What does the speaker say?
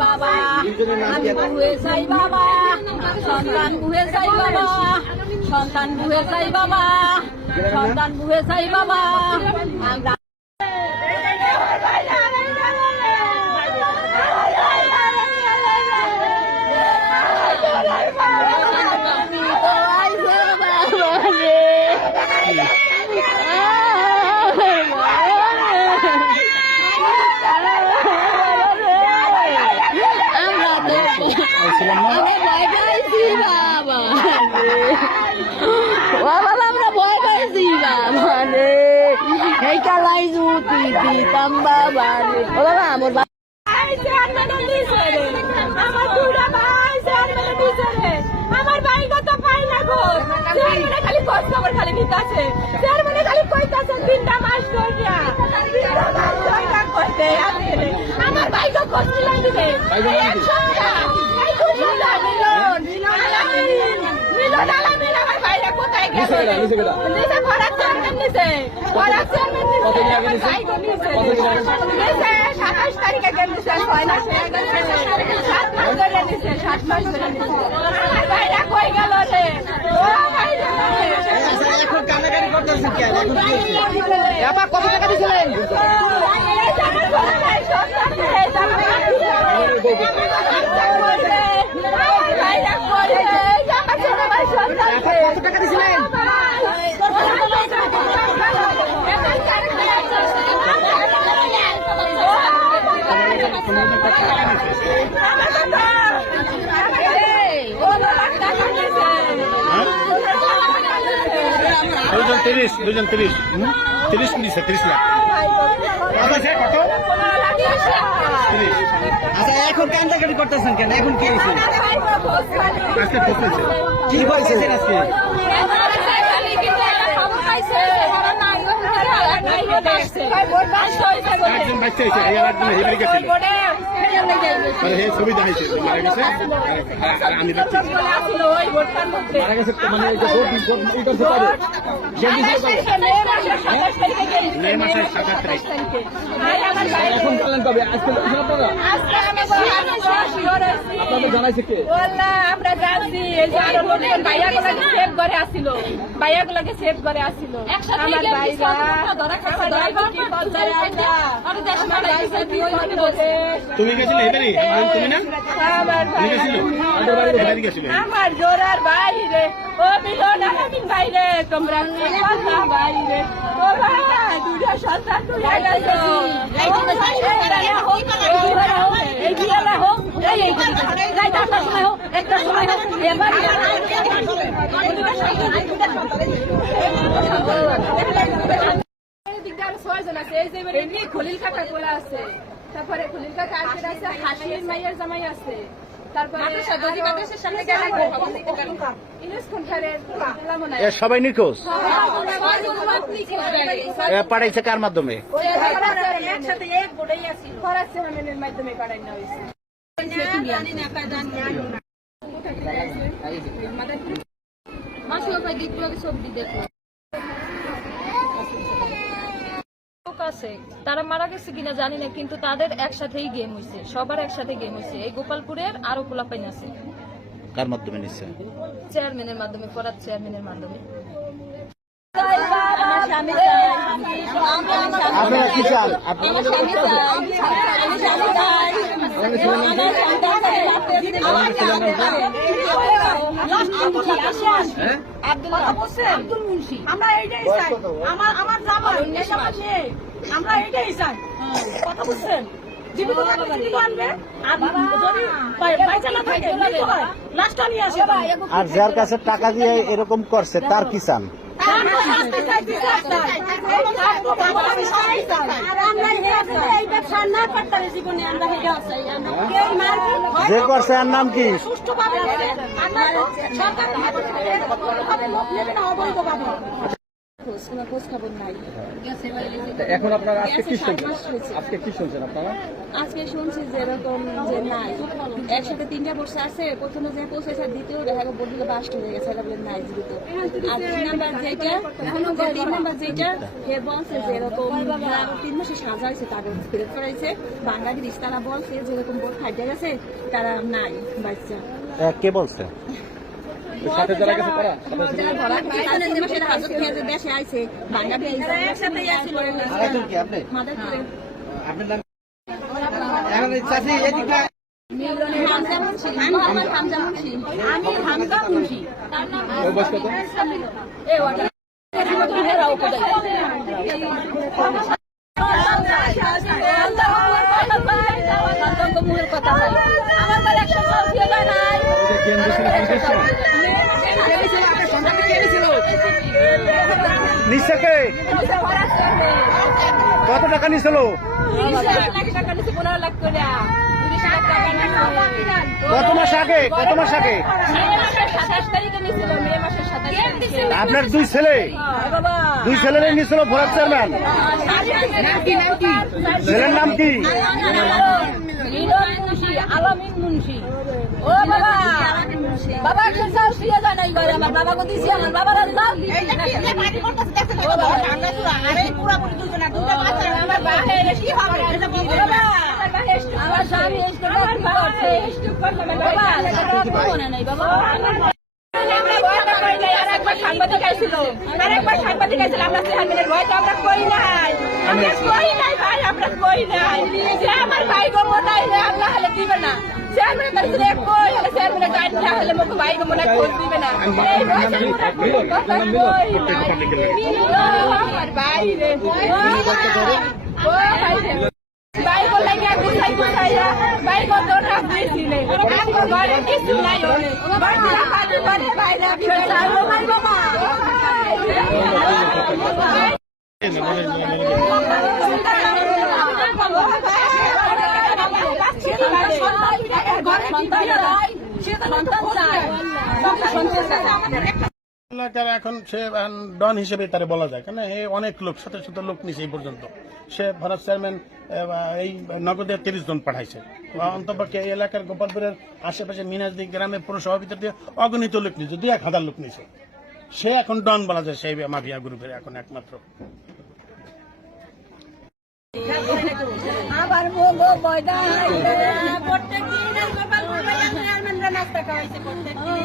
বাবা। আমি বুয়ে চাই বাবা, সন্তান বুয়ে চাই বাবা, সন্তান বুয়ে চাই বাবা, সন্তান বুয়ে চাই বাবা। আমরা বাবা আমরা ভয় আমার ভাই তো এক সপ্তাহ এই দুই সপ্তাহ মিলন মিলন আলা মিলন আমার ভাইরা কোথায় গেছে নিচে ভরা চেয়ারম্যান নিচে ভরা চেয়ারম্যান নিচে আমার ভাই গো নিচে নিচে সাতাশ তারিখে গেছে ছয় মাস হয়ে গেছে সাত মাস ধরে নিচে সাত মাস ধরে নিচে আমার ভাইরা কই গেল রে? এখন কানাকানি করতেছেন কি এখন কত টাকা দিছিলেন? কত টাকা দিছিলেন? তিরিশ, দুজন তিরিশ। তিরিশ নিছে তিরিশ লাখ তিরিশ। আচ্ছা এখন কান্দাকাটি করতেছেন কেন? এখন কি কি পাইছেন আজকে? একজন বাচ্চা হয়েছে মানে মানে এখন বললেন কবে আজকে আপনারা আপনাদের জানাইছে কে? আমরা জানছি এই যে আরও লোকজন ভাইয়া সেভ করে আসিল। ভাইয়া গুলাকে সেভ করে আসিল। আমার ভাইরা কি গেছিলে হেবারে তুমি না গেছিল আমার জোরার বাইরে ও মিলন আমিন বাইরে তোমরা কথা বাইরে ও ভাই দুটা সন্তান তুই গেছো এই বিয়েলা হোক এই এই যাই চারটার সময় হোক একটার সময় হোক এবার ছয়জন আছে এই যে এমনি খলিল কাকা কোলা আছে তারপরে আছে হাসির মাইয়ের জামাই আছে সবাই নিখোঁজ পাঠাইছে কার মাধ্যমে ফরাজ চেয়ারম্যানের মাধ্যমে পাঠাই না হয়েছে লোক আছে তারা মারা গেছে কিনা জানি না কিন্তু তাদের একসাথেই গেম হয়েছে সবার একসাথে গেম হয়েছে এই গোপালপুরের আরও পোলাপাইন আছে। কার মাধ্যমে নিচ্ছে চেয়ারম্যানের মাধ্যমে পড়ার চেয়ারম্যানের মাধ্যমে। আপনারা কি চান? আপনারা আমরা এইটাই চাই। আমার আমার জামাই আমরা এইটাই চাই। কথা বুঝছেন? জীবিত আনবে আর যদি পয়সা না থাকে মৃত্যু নিয়ে আসে আর যার কাছে টাকা দিয়ে এরকম করছে তার কি চান? আমরা শাস্তি চাই, বিচার চাই। এই ছাত্র বাবা সবাই চাই। আর আমরা এই ব্যবসা না করতে পারি জীবনে আমরা হেরে আছি। আমরা কেউ মারপিট হয় যে করছে আর নাম কি? সুষ্ঠুভাবে সরকার কোনো খোঁজ খবর নাই। এখন আপনারা আজকে কি শুনছেন? আজকে কি শুনছেন আপনারা? আজকে শুনছি যে এরকম যে নাই। একসাথে তিনটা বর্ষা আছে প্রথমে যে পৌঁছেছে দ্বিতীয় দেখা গেল বডিগুলো বাস্ট হয়ে গেছে এটা বলে নাই জীবিত আর তিন নাম্বার যেটা তিন নাম্বার যেটা হে বলছে যে এরকম তিন মাসে সাজা হয়েছে তাদের ফেরত করাইছে। বাঙালি তারা বলছে যে এরকম বোর্ড খাইতে গেছে তারা নাই বাচ্চা। কে বলছে? সাথে যারা গেছে তারা ধরা হাজত দেশে আইছে একসাথে আপনার নাম? এখন চাষি এদিকে ওটা হেরা উপদে আমার একশো চৌষট্টি নাই ওদের কেন্দ্র ছিল কংগ্রেস নিচ্ছে কে কত টাকা নিছিল? কত মাস আগে? কত মাস আগে? আপনার দুই ছেলে? দুই ছেলেরই নিছিল ভোরাট চেয়ারম্যান। ছেলের নাম কি? আলামিন মুন্সি। ও বাবা বাবা একশো চৌষট্টি যায় নাই ঘরে আমার বাবা দিছি আমার বাবার ও বাবা। আমার স্বামী বাবা সাংবাদিক আইছিল। আরেকবার সাংবাদিক আইছিল আমরা চেয়ারম্যানের ভয় তো আমরা কই নাই। আমরা কই নাই কই নাই? যে আমার ভাই গো মোটাই না আল্লাহ হলে দিবে না। চেয়ারম্যানের কাছে রে কই হলে চেয়ারম্যানের গাড়ি না হলে মোক ভাই গো মোটা খোঁজ দিবে না। এই বয়সে মোটা কথা কই নাই। ও আমার ভাই রে ও ভাই রে ভাই গো লাগে গুছাই গুছাইয়া ভাই গো তোর রাখ দিছিলে আমগো ঘরে কিছু নাই ওরে ভাই দিলা পানি পানি ভাই রাখি ভাই বাবা এলাকার এখন সে ডন হিসেবে তারে বলা যায়। কেন অনেক লোক শত শত লোক নিছে এই পর্যন্ত। সে ভারত চেয়ারম্যান এই নগদে তিরিশ জন পাঠাইছে। অন্তপক্ষে এই এলাকার গোপালপুরের আশেপাশে মিনাজদি গ্রামে পুরসভা ভিতর দিয়ে অগণিত লোক নিছে, দুই এক হাজার লোক নিছে। সে এখন ডন বলা যায়, সেই মাফিয়া গ্রুপের এখন একমাত্র। আবার মোগো বয়দা প্রত্যেক দিন চেয়ারম্যানরা নাস্তা খাওয়াইছে প্রত্যেক দিন